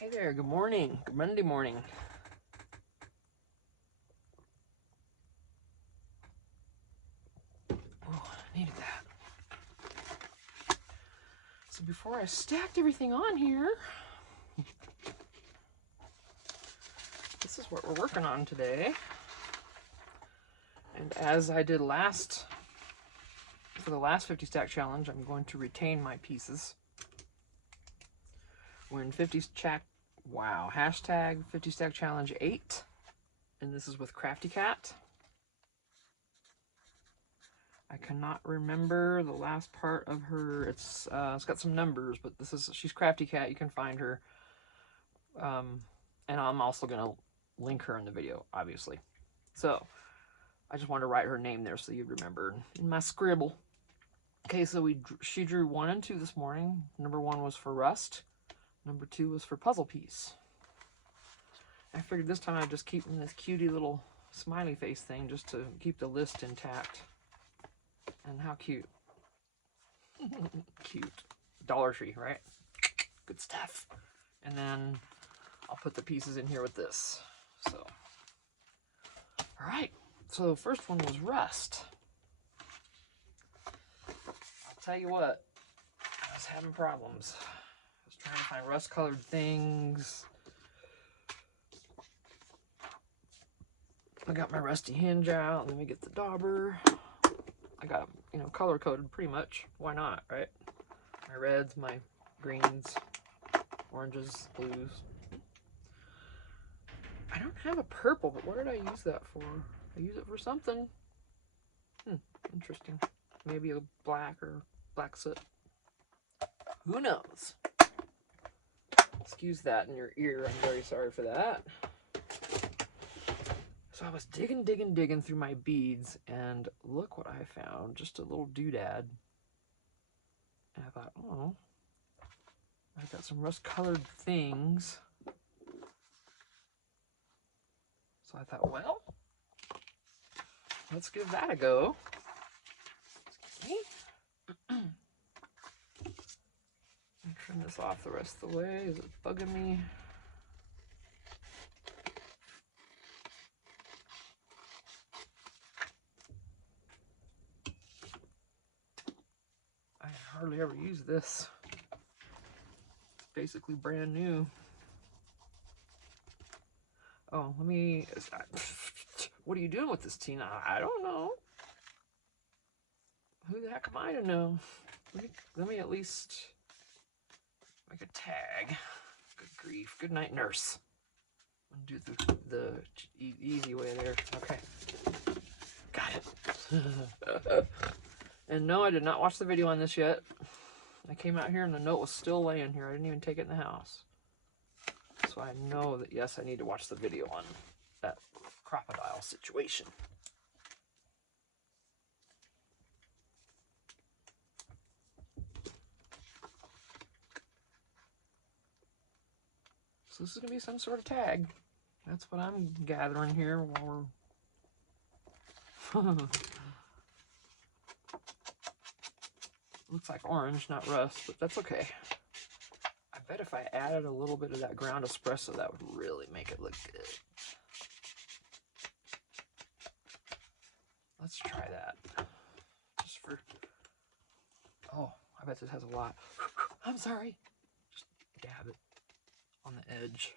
Hey there, good morning. Good Monday morning. Oh, I needed that. So before I stacked everything on here, this is what we're working on today. And as I did for the last 50 stack challenge, I'm going to retain my pieces. We're in 50 stack, wow, hashtag 50 stack challenge 8. And this is with Crafty Cat. I cannot remember the last part of her. It's got some numbers, but she's Crafty Cat. You can find her. And I'm also gonna link her in the video, obviously. So I just wanted to write her name there so you'd remember in my scribble. Okay, so she drew 1 and 2 this morning. Number 1 was for rust. Number 2 was for puzzle piece. I figured this time I'd just keep this cutie little smiley face thing just to keep the list intact. And how cute. Cute. Dollar Tree, right? Good stuff. And then I'll put the pieces in here with this. So, all right. So the first one was rust. I'll tell you what, I was having problems. I was trying to find rust-colored things. I got my rusty hinge out. Let me get the dauber. I got them, you know, color-coded pretty much. Why not, right? My reds, my greens, oranges, blues. I don't have a purple, but what did I use that for? I use it for something. Interesting. Maybe a black or black soot. Who knows? Excuse that in your ear. I'm very sorry for that. So I was digging through my beads, and look what I found. Just a little doodad. And I thought, oh, I've got some rust-colored things. So I thought, well, let's give that a go. Excuse me. Turn this off the rest of the way. Is it bugging me? I hardly ever use this. It's basically brand new. Oh, what are you doing with this, Tina? I don't know. Who the heck am I to know? Let me at least make a tag. Good grief. Good night, nurse. I'm gonna do the easy way there. Okay. Got it. And no, I did not watch the video on this yet. I came out here and the note was still laying here. I didn't even take it in the house. So I know that, yes, I need to watch the video on that crocodile situation. So this is going to be some sort of tag. That's what I'm gathering here while we're... Looks like orange, not rust, but that's okay. I bet if I added a little bit of that ground espresso, that would really make it look good. Let's try that. Just for... Oh, I bet this has a lot. I'm sorry. Just dab it on the edge.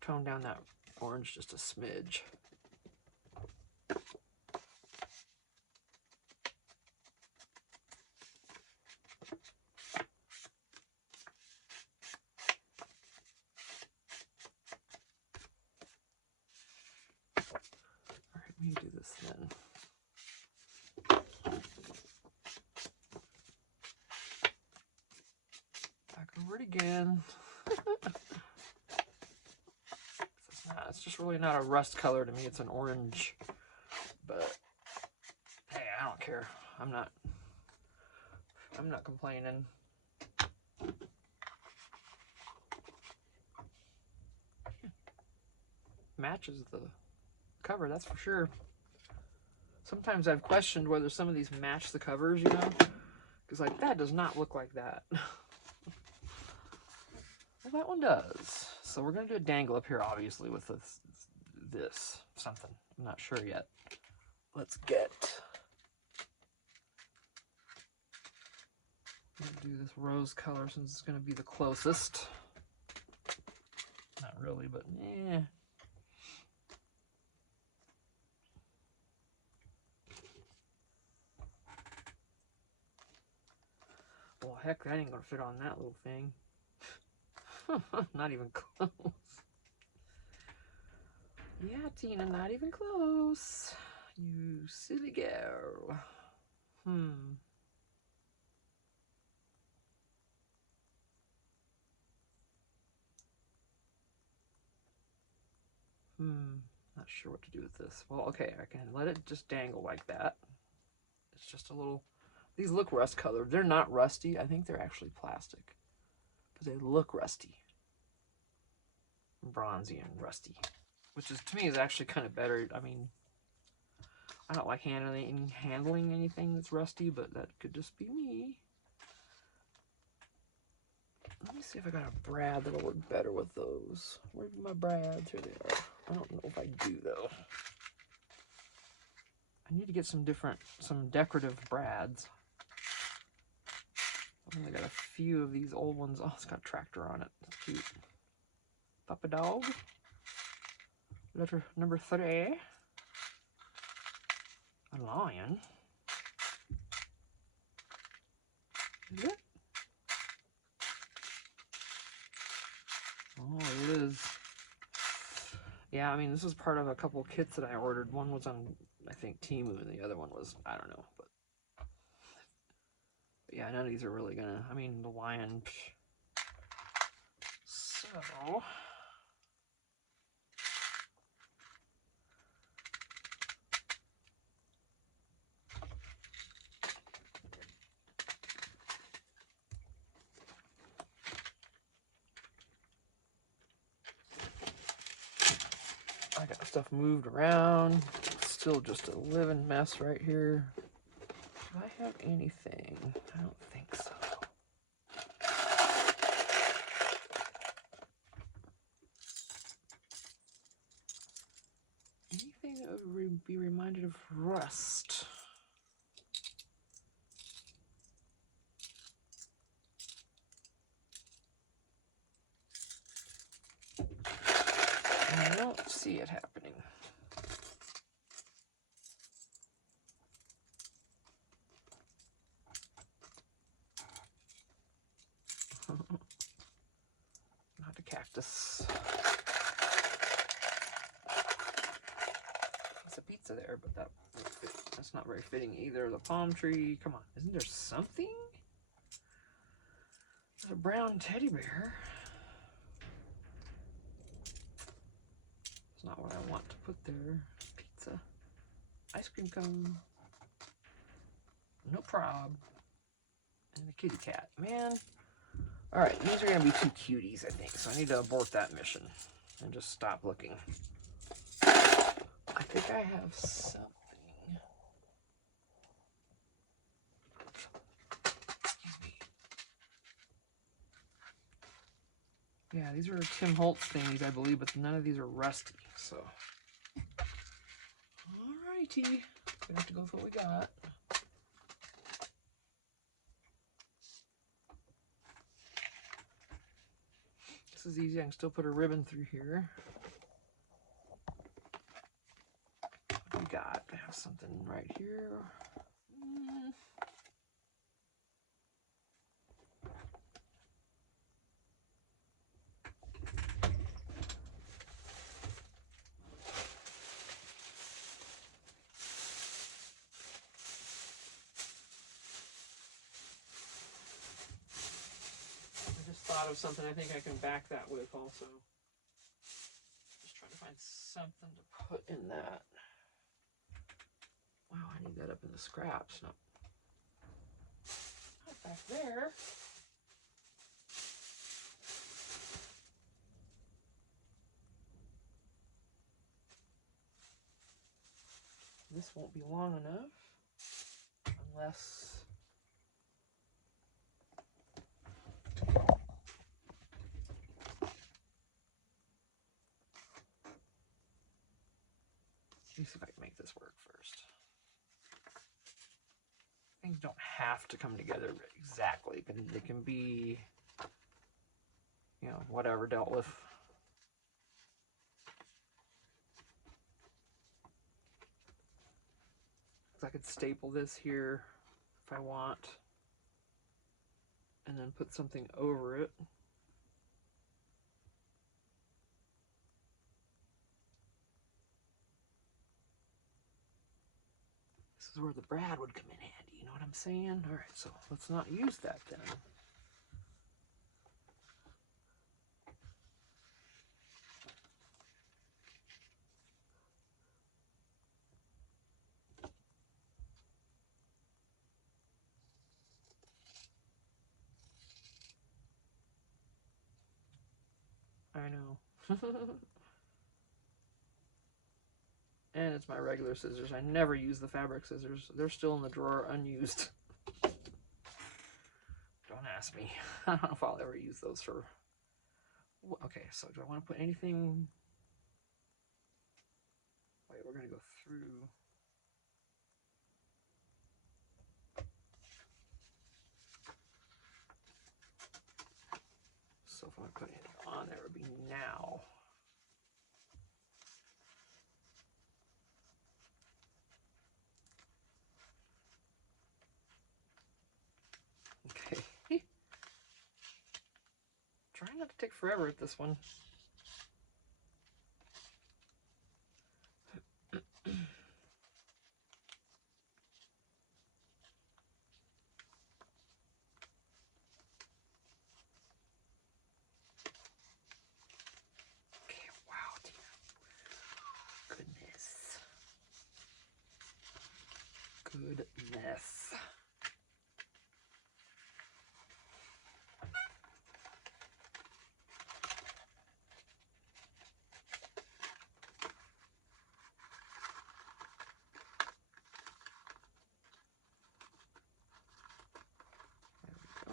Tone down that orange just a smidge. Alright, let me do this then. Back over it again. It's just really not a rust color to me, it's an orange. But hey, I don't care. I'm not complaining. Matches the cover, that's for sure. Sometimes I've questioned whether some of these match the covers, you know? Because like, that does not look like that. that one does. So we're going to do a dangle up here, obviously, with this something. I'm not sure yet. Let's get... I'm going to do this rose color since it's going to be the closest. Not really, but eh. Well, heck, that ain't going to fit on that little thing. Not even close. Yeah, Tina, not even close. You silly girl. Not sure what to do with this. Well, okay, I can let it just dangle like that. It's just a little... These look rust colored. They're not rusty. I think they're actually plastic. But they look rusty. Bronzy and rusty. Which is, to me, is actually kind of better. I mean, I don't like handling anything that's rusty, but that could just be me. Let me see if I got a brad that'll work better with those. Where'd my brads? Here they are. I don't know if I do, though. I need to get some decorative brads. I've only got a few of these old ones. Oh, it's got a tractor on it. That's cute. Papa dog. Letter number 3. A lion. Is it? Oh, it is. Yeah, I mean, this is part of a couple kits that I ordered. One was on, I think, Temu, and the other one was, I don't know. But yeah, none of these are really gonna, I mean, the lion. So... I got stuff moved around. It's still just a living mess right here. Do I have anything? I don't think so. Anything that would be reminded of rust? I don't see it happening. Not a cactus. It's a pizza there, but that's not very fitting either. The palm tree. Come on, isn't there something? There's a brown teddy bear. It's not what I want to put there. Pizza. Ice cream cone. No prob. And a kitty cat. Man. Alright, these are going to be too cuties, I think. So I need to abort that mission. And just stop looking. I think I have something. Excuse me. Yeah, these are Tim Holtz thingies, I believe, but none of these are rusty, so. Alrighty. We have to go with what we got. This is easy. I can still put a ribbon through here. What do we got? I have something right here. Thought of something I think I can back that with also. Just trying to find something to put in that. Wow, I need that up in the scraps. No. Not back there. This won't be long enough. Unless... me see if I can make this work first. Things don't have to come together exactly. They can be, you know, whatever dealt with. I could staple this here if I want, and then put something over it. This is where the brad would come in handy, you know what I'm saying? All right, so let's not use that then. I know. And it's my regular scissors. I never use the fabric scissors. They're still in the drawer unused. Don't ask me. I don't know if I'll ever use those for... Okay, so do I want to put anything... Wait, we're going to go through... So if I put anything on there, it would be now. Okay. Trying not to take forever at this one. Okay, wow, goodness. Goodness.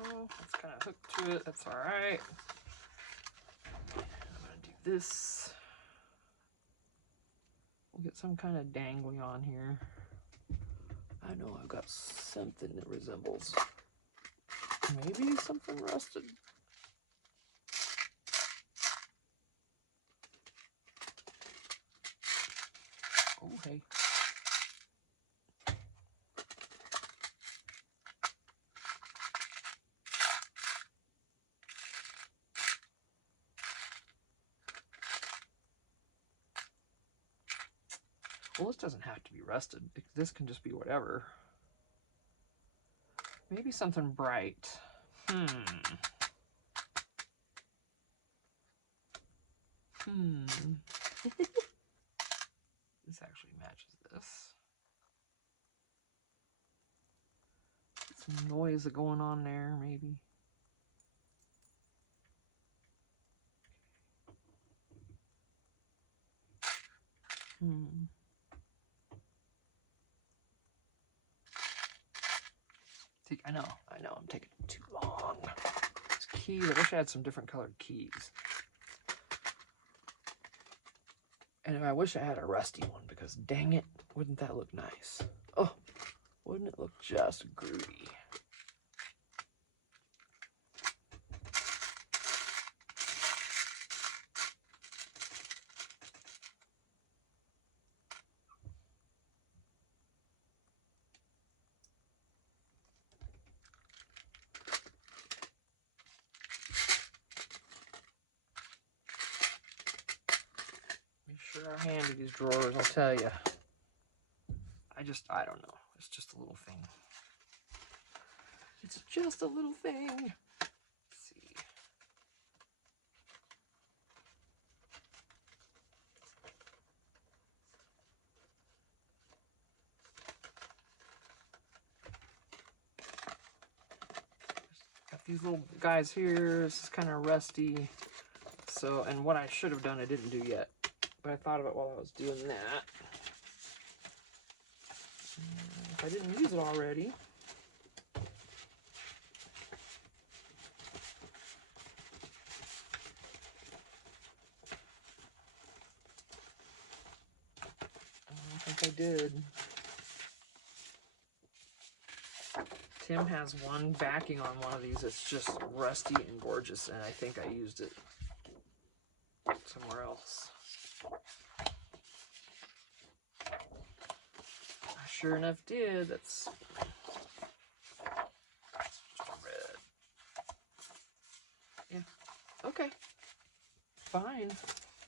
Oh, it's kind of hooked to it. That's all right. I'm gonna do this. We'll get some kind of dangly on here. I know I've got something that resembles maybe something rusted. Oh, hey. Well, this doesn't have to be rusted. This can just be whatever. Maybe something bright. This actually matches this. Some noise going on there, maybe. I know, I'm taking too long. These keys, I wish I had some different colored keys. And I wish I had a rusty one, because dang it, wouldn't that look nice? Oh, wouldn't it look just groovy? Sure are handy, these drawers, I'll tell you. I don't know. It's just a little thing. It's just a little thing. Let's see. Got these little guys here. This is kind of rusty. So, and what I should have done, I didn't do yet. But I thought of it while I was doing that. If I didn't use it already. think I did. Tim has one backing on one of these. It's just rusty and gorgeous, and I think I used it somewhere else. I sure enough did. That's just red. Yeah. Okay. Fine.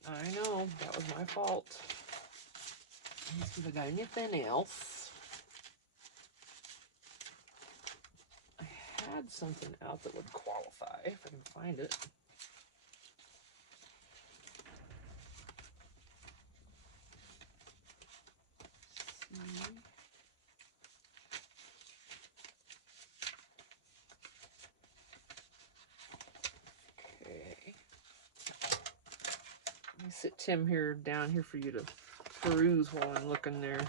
I know. That was my fault. Let's see if I got anything else. I had something out that would qualify if I can find it. Okay. Let me sit Tim here down here for you to peruse while I'm looking there.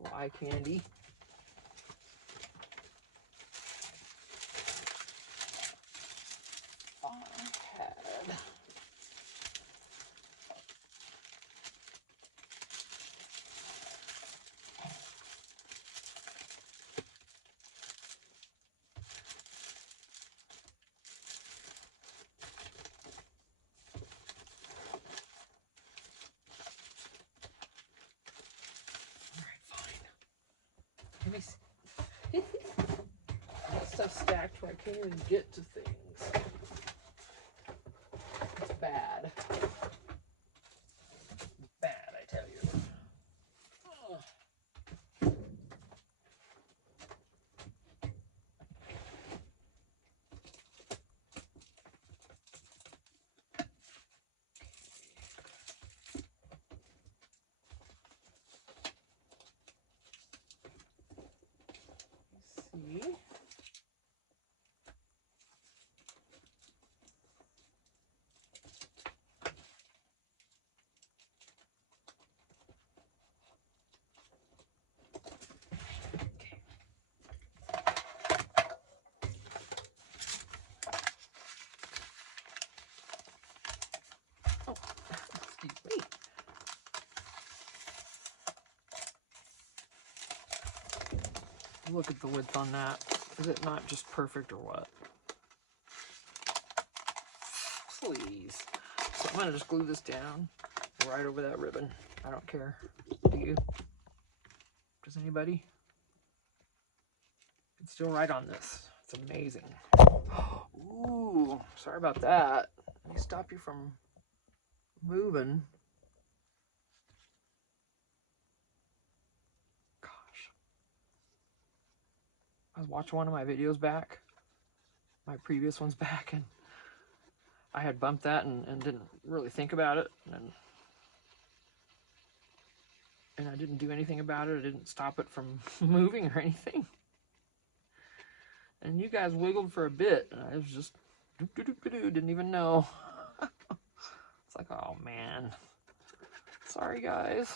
Little eye candy. Let me see. That stuff's stacked where I can't even get to things. It's bad. Bad, I tell you. Let's see. Oh, excuse me. Look at the width on that. Is it not just perfect or what? Please. So I'm gonna just glue this down right over that ribbon. I don't care. Do you? Does anybody? It's still right on this. It's amazing. Ooh, sorry about that. Let me stop you from moving. Gosh. I was watching one of my videos back, my previous ones back, and I had bumped that and didn't really think about it. And I didn't do anything about it. I didn't stop it from moving or anything. And you guys wiggled for a bit, and I was just didn't even know. It's like, oh man, sorry guys.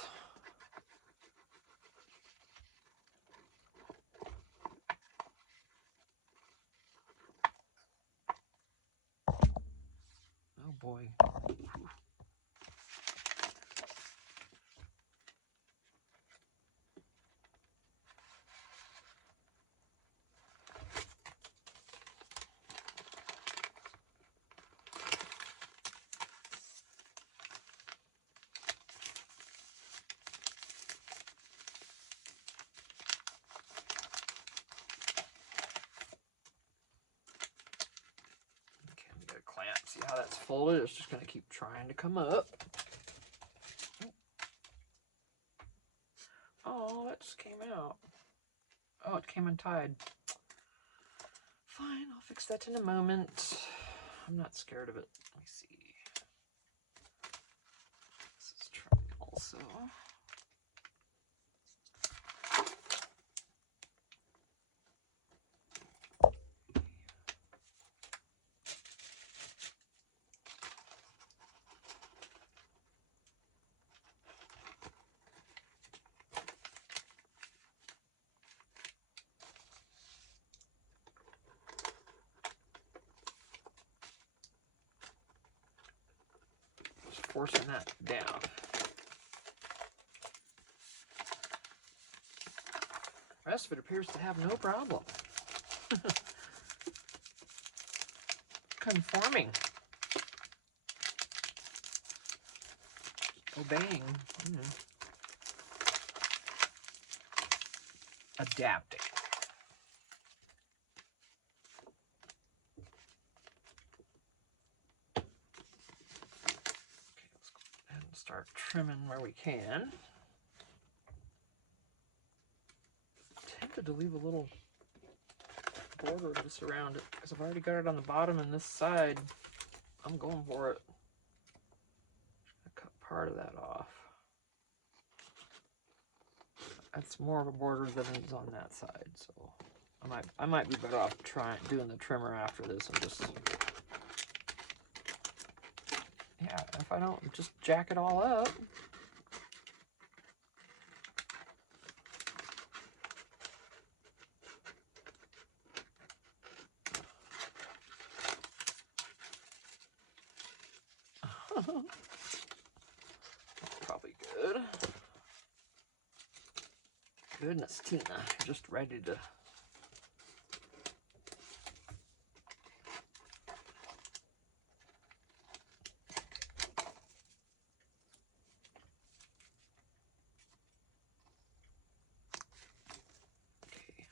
Oh boy. See how that's folded? It's just going to keep trying to come up. Oh, that just came out. Oh, it came untied. Fine, I'll fix that in a moment. I'm not scared of it. Let me see. This is trying also. Forcing that down. The rest of it appears to have no problem. Conforming. Obeying. Adapting. Okay, let's go ahead and start trimming where we can. Tempted to leave a little border just around it because I've already got it on the bottom and this side. I'm going for it. Just gonna cut part of that off. That's more of a border than is on that side, so I might be better off doing the trimmer after this and just, yeah, if I don't just jack it all up. Probably good. Goodness, Tina, you're just ready to. Okay,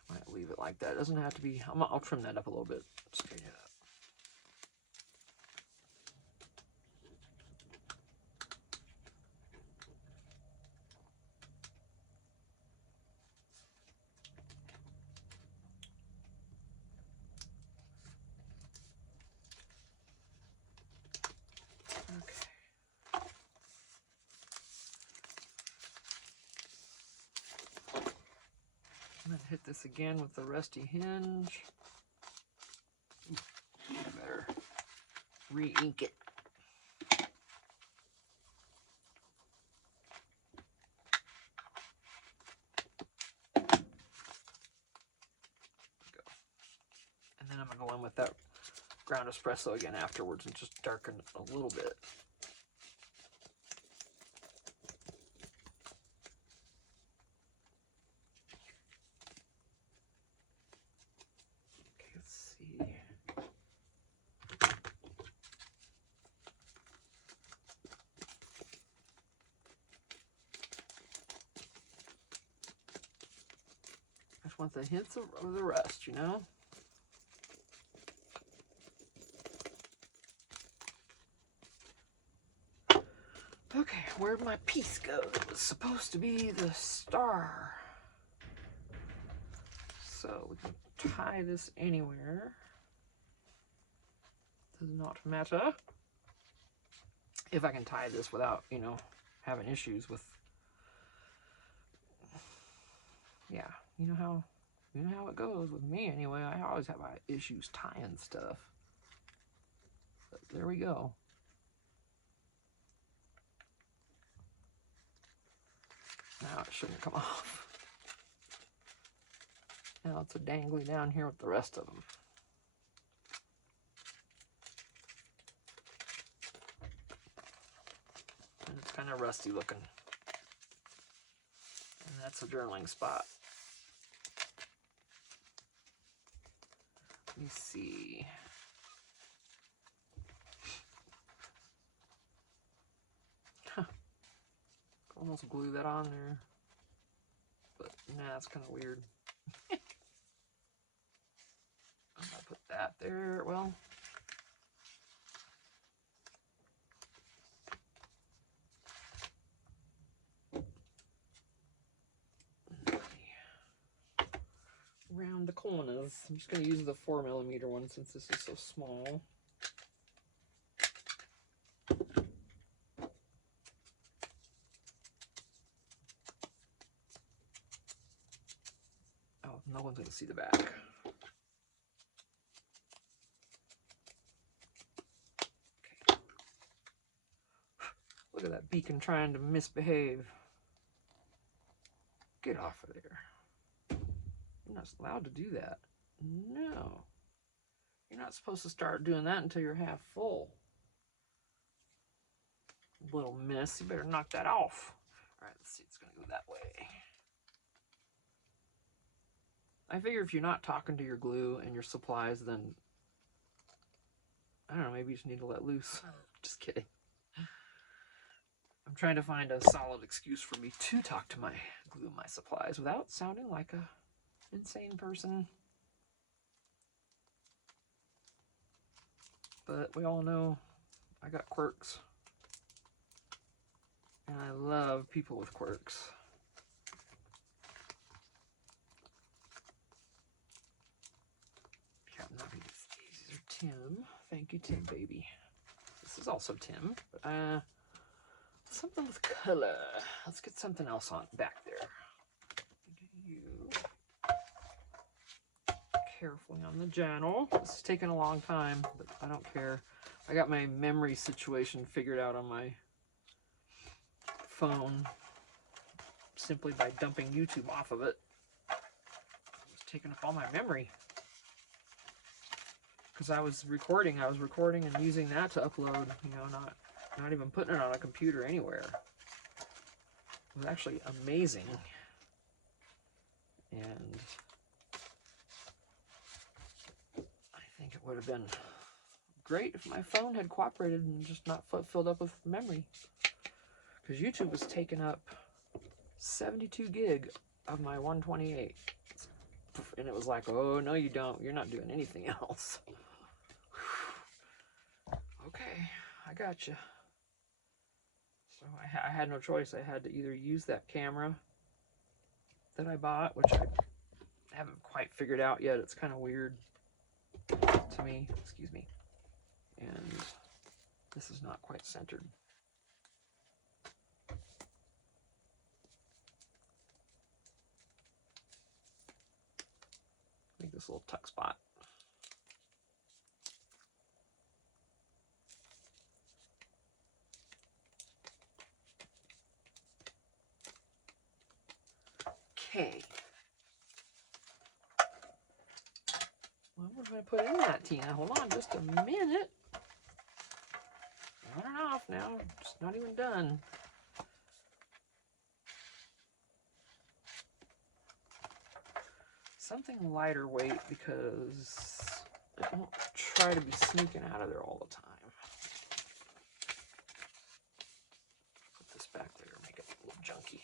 I might leave it like that. It doesn't have to be. I'll trim that up a little bit. Straighten it up. I'm going to hit this again with the rusty hinge. Better re-ink it. And then I'm going to go in with that ground espresso again afterwards and just darken it a little bit. Okay, let's see. I just want the hints of the rust, you know? Okay, where'd my piece go? It was supposed to be the star. So we can tie this anywhere. Does not matter. If I can tie this without, you know, having issues with, yeah, you know how it goes with me anyway. I always have issues tying stuff. But there we go. Now it shouldn't come off. Now it's a dangly down here with the rest of them. And it's kind of rusty looking. And that's a journaling spot. Let me see. Huh. Almost glue that on there. But nah, it's kind of weird. I'm gonna put that there. Well, around the corners. I'm just going to use the 4mm one since this is so small. Oh, no one's going to see the back. Okay. Look at that beacon trying to misbehave. Get off of there. You're not allowed to do that. No. You're not supposed to start doing that until you're half full. Little miss, you better knock that off. All right, let's see, it's going to go that way. I figure if you're not talking to your glue and your supplies, then I don't know, maybe you just need to let loose. Just kidding. I'm trying to find a solid excuse for me to talk to my glue and my supplies without sounding like a insane person. But we all know I got quirks. And I love people with quirks. These are Tim. Thank you, Tim, baby. This is also Tim. But, something with color. Let's get something else on back there. Get you carefully on the journal. This is taking a long time, but I don't care. I got my memory situation figured out on my phone simply by dumping YouTube off of it. It's taking up all my memory. Because I was recording and using that to upload, you know, not even putting it on a computer anywhere. It was actually amazing. And I think it would have been great if my phone had cooperated and just not filled up with memory. Because YouTube was taking up 72 gig of my 128. And it was like, oh, no, you don't. You're not doing anything else. Okay, I got you. So I had no choice. I had to either use that camera that I bought, which I haven't quite figured out yet. It's kind of weird to me. Excuse me. And this is not quite centered. Make this little tuck spot. Okay. Well, we're going to put in that, Tina. Hold on just a minute. On and off now. It's not even done. Something lighter weight because I don't try to be sneaking out of there all the time. Put this back there, make it a little junky.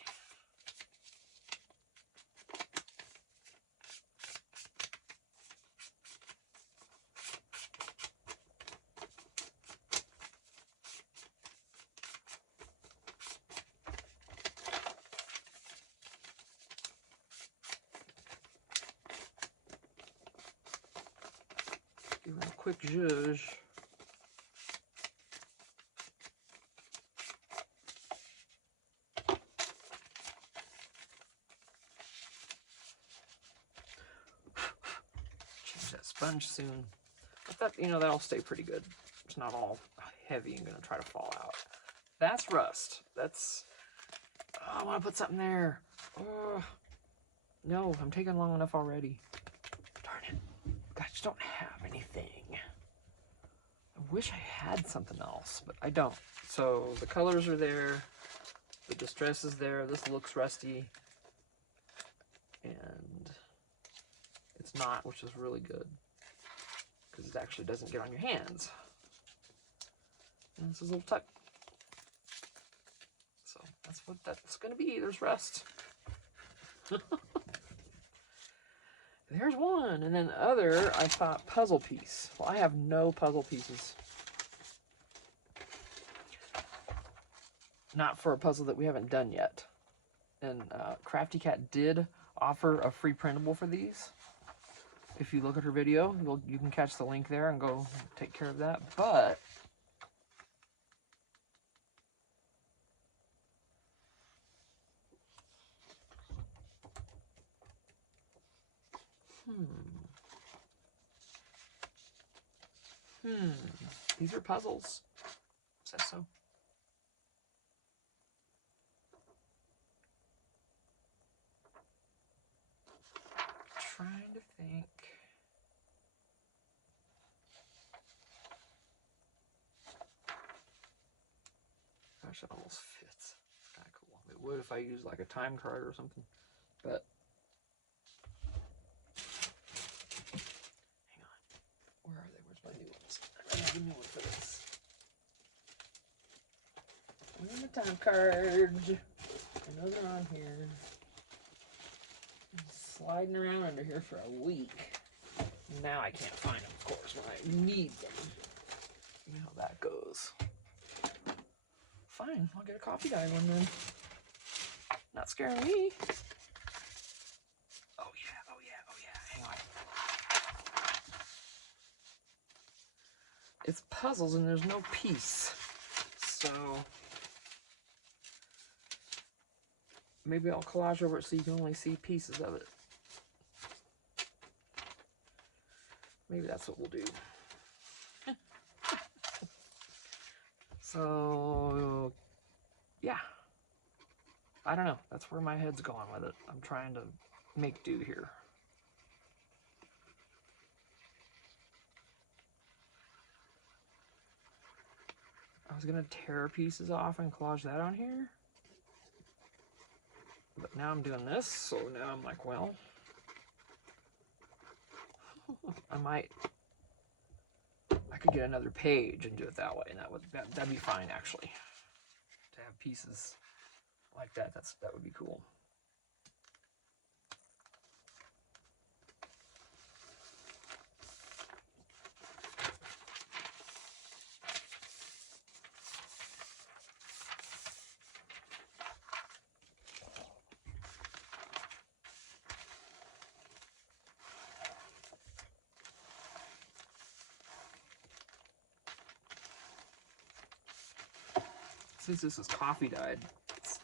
Give it a quick zhuzh. Change that sponge soon. But that, you know, that'll stay pretty good. It's not all heavy and gonna try to fall out. That's rust. That's, oh, I want to put something there. Oh, no, I'm taking long enough already. Darn it. I just don't have anything. I wish I had something else, but I don't. So the colors are there. The distress is there. This looks rusty. And it's not, which is really good. Because it actually doesn't get on your hands. And this is a little tuck. So that's what that's going to be. There's rust. There's one. And then the other, I thought puzzle piece. Well, I have no puzzle pieces. Not for a puzzle that we haven't done yet. And Crafty Cat did offer a free printable for these. If you look at her video, you can catch the link there and go take care of that. But these are puzzles. It says so. Trying to think. Gosh, it almost fits. It's kind of cool. It would if I used like a time card or something, but a new one for this. Where are my time cards? I know they're on here. Sliding around under here for a week. Now I can't find them, of course, when I need them. You know how that goes. Fine, I'll get a coffee dye one then. Not scaring me. Oh yeah, oh yeah, oh yeah. Hang on. It's puzzles and there's no piece. So maybe I'll collage over it so you can only see pieces of it. Maybe that's what we'll do. So, yeah. I don't know. That's where my head's going with it. I'm trying to make do here. I was going to tear pieces off and collage that on here. But now I'm doing this, so now I'm like, well, I could get another page and do it that way, and that'd be fine actually. To have pieces like that, that would be cool. Since this is coffee dyed, it's,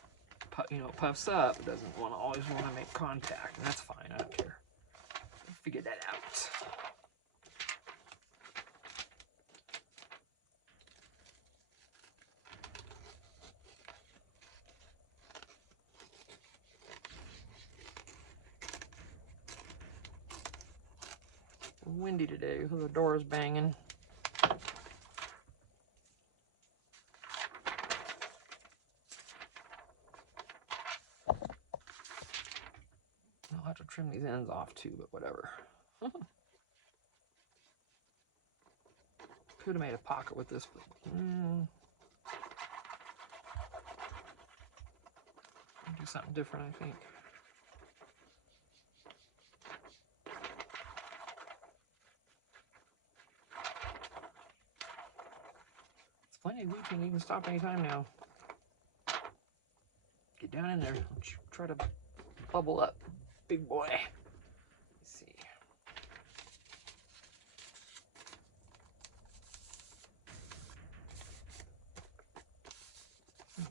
puffs up. It doesn't always want to make contact, and that's fine. I don't care. I'll figure that out. Windy today, so the door is banging. I'll have to trim these ends off too, but whatever. Could have made a pocket with this, but do something different, I think. It's plenty of gluten. You can stop anytime now. Get down in there. Let's try to bubble up, big boy. Let's see.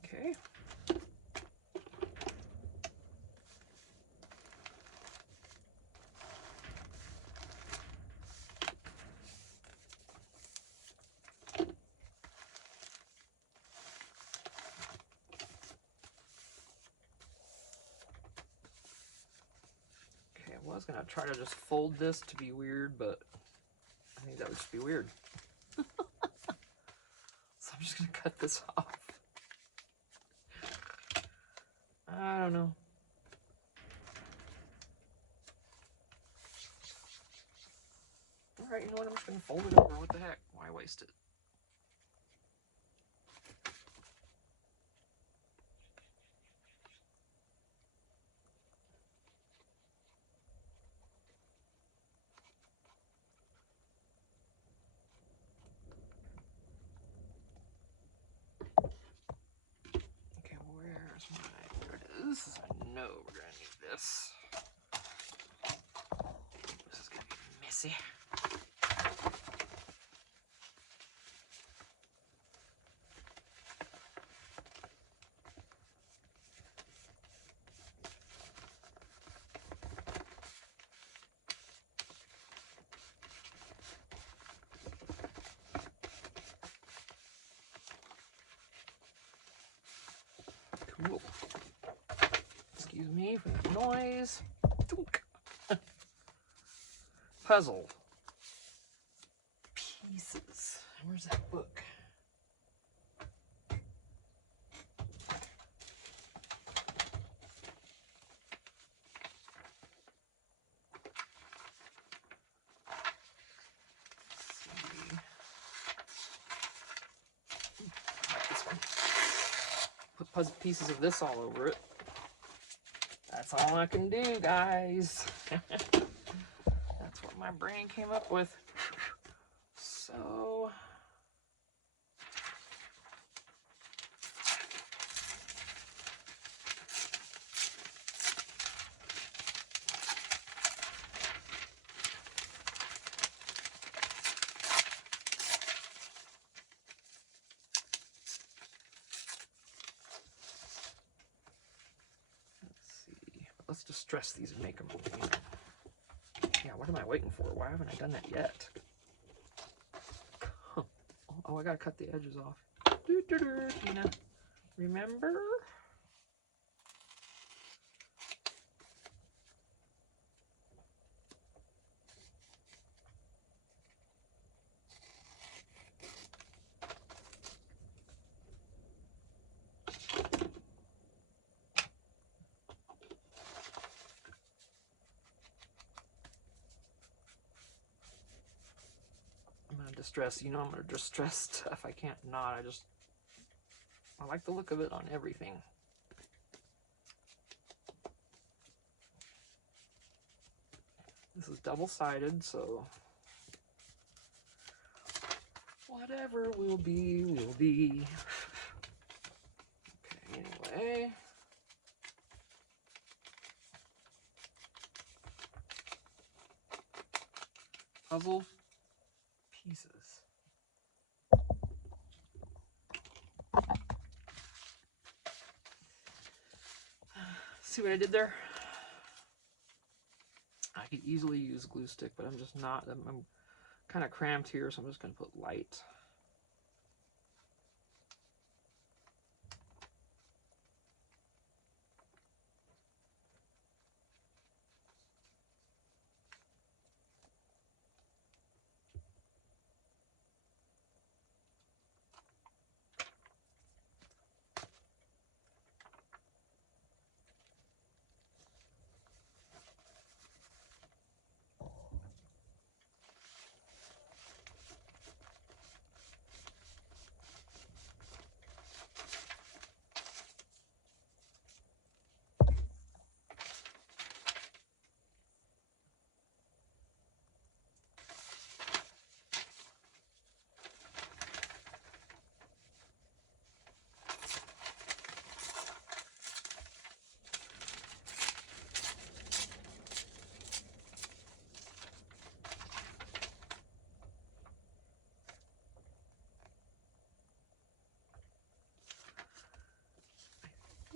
Okay. I was gonna try to just fold this to be weird, but I think that would just be weird. So I'm just gonna cut this off. I don't know. Alright, you know what? I'm just gonna fold it over. What the heck? Why waste it? There it is. I know we're gonna need this. This is gonna be messy. Cool. Excuse me for the noise. Puzzle pieces. Where's that book? puzzle pieces of this all over it. That's all I can do, guys. That's what my brain came up with. So let's distress these and make them. Yeah, what am I waiting for? Why haven't I done that yet? Oh, I gotta cut the edges off. Tina, remember? I'm gonna distress, you know, I'm gonna distress stuff. I can't not, I like the look of it on everything. This is double-sided, so whatever will be, will be. Okay, anyway. Puzzle pieces. See what I did there? I could easily use a glue stick, but I'm just not. I'm kind of cramped here, so I'm just going to put light.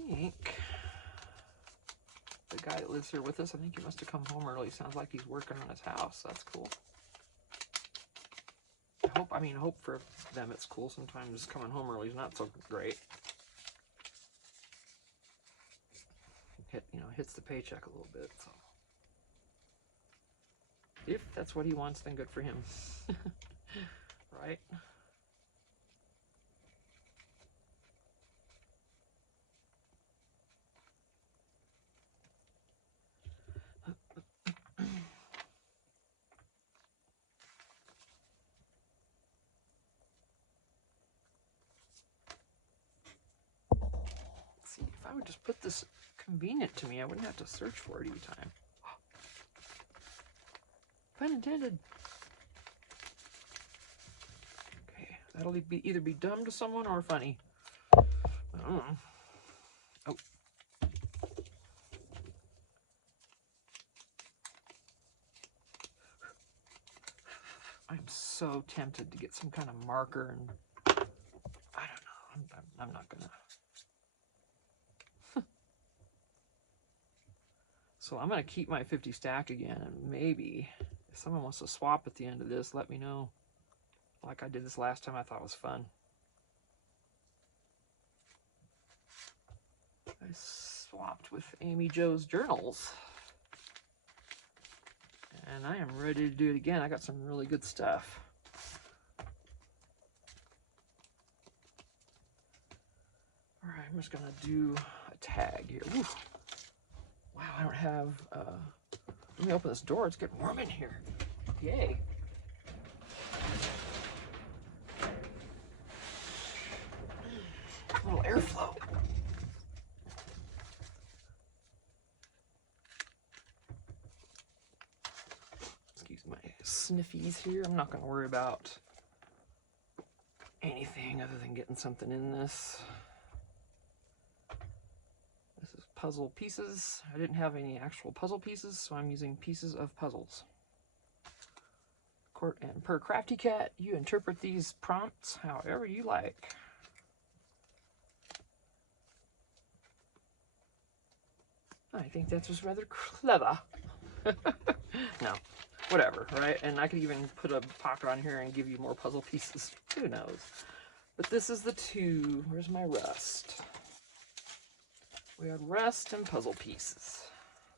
I think the guy that lives here with us, I think he must have come home early. Sounds like he's working on his house. That's cool. I hope for them it's cool. Sometimes coming home early is not so great. Hits the paycheck a little bit. So if that's what he wants, then good for him. Right? See, if I would just put this convenient to me, I wouldn't have to search for it each time. Pun intended. Okay, that'll either be dumb to someone or funny. I don't know. Oh. I'm so tempted to get some kind of marker, and I don't know. I'm not gonna. So I'm gonna keep my 50 stack again, and maybe if someone wants to swap at the end of this, let me know. Like I did this last time, I thought it was fun. I swapped with Amy Jo's journals. And I am ready to do it again. I got some really good stuff. All right, I'm just gonna do a tag here. Woo. Wow, I don't have, let me open this door. It's getting warm in here. Yay. A little airflow. sniffies here. I'm not going to worry about anything other than getting something in this. This is puzzle pieces. I didn't have any actual puzzle pieces, so I'm using pieces of puzzles. And per Crafty Cat, you interpret these prompts however you like. I think that was rather clever. No, whatever, right? And I could even put a pocket on here and give you more puzzle pieces. Who knows? But this is the 2. Where's my rust? We had rust and puzzle pieces.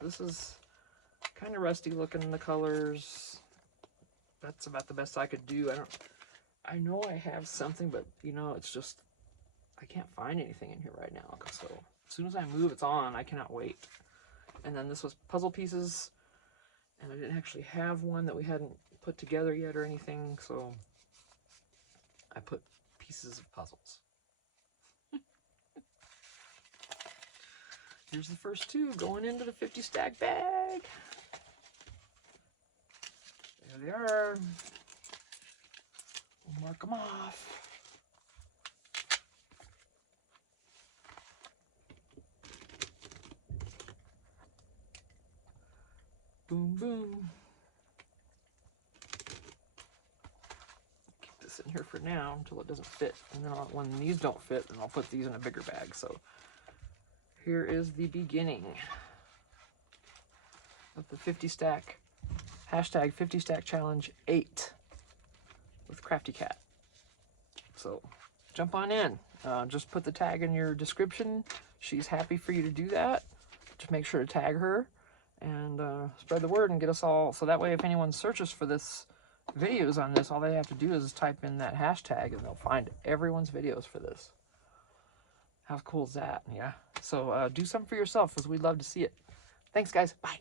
This is kind of rusty looking, the colors. That's about the best I could do. I know I have something, but you know, it's just, I can't find anything in here right now. So as soon as I move, it's on. I cannot wait. And then this was puzzle pieces, and I didn't actually have one that we hadn't put together yet or anything, so I put pieces of puzzles. Here's the first 2 going into the 50 stack bag. There they are. We'll mark them off. Boom, boom. Keep this in here for now until it doesn't fit. And then when these don't fit, then I'll put these in a bigger bag. So here is the beginning of the 50 stack, hashtag 50 stack challenge 8 with Crafty Cat. So jump on in. Just put the tag in your description. She's happy for you to do that. Just make sure to tag her. And spread the word and get us all, so that way if anyone searches for this videos on this, all they have to do is type in that hashtag and they'll find everyone's videos for this. How cool is that? Yeah. So do something for yourself, because we'd love to see it. Thanks, guys. Bye.